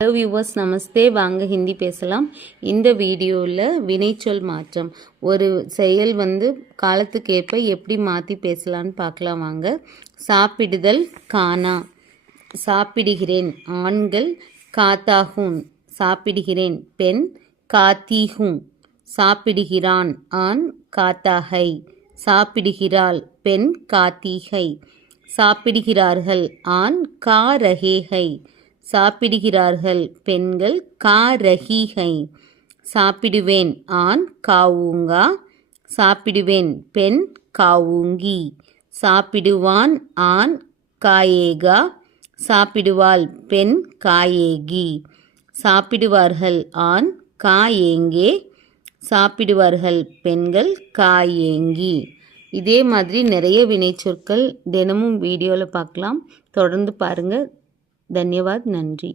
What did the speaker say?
Hello viewers நமஸ்தே வாங்க ஹிந்தி பேசலாம். இந்த வீடியோவில் வினைச்சொல் மாற்றம். ஒரு செயல் வந்து காலத்துக்கேற்ப எப்படி மாற்றி பேசலான்னு பார்க்கலாம் வாங்க. சாப்பிடுதல் காணா. சாப்பிடுகிறேன். ஆண்கள் காத்தாகும் சாப்பிடுகிறேன். பெண் காத்தீகும் சாப்பிடுகிறான். ஆண் காத்தாகை. சாப்பிடுகிறாள். பெண் காத்தீகை. சாப்பிடுகிறார்கள். ஆண் கா ரஹேகை சாப்பிடுகிறார்கள். பெண்கள் கா ரஹீகை. சாப்பிடுவேன் ஆண் காவுங்கா சாப்பிடுவேன் பெண் காவுங்கி சாப்பிடுவான் ஆண் காயேகா சாப்பிடுவாள் பெண் காயேகி சாப்பிடுவார்கள் ஆண் காயேங்கே சாப்பிடுவார்கள் பெண்கள் காயேங்கி இதே மாதிரி நிறைய வினைச்சொற்கள் தினமும் வீடியோவில் பார்க்கலாம். தொடர்ந்து பாருங்கள் धन्यवाद नंजी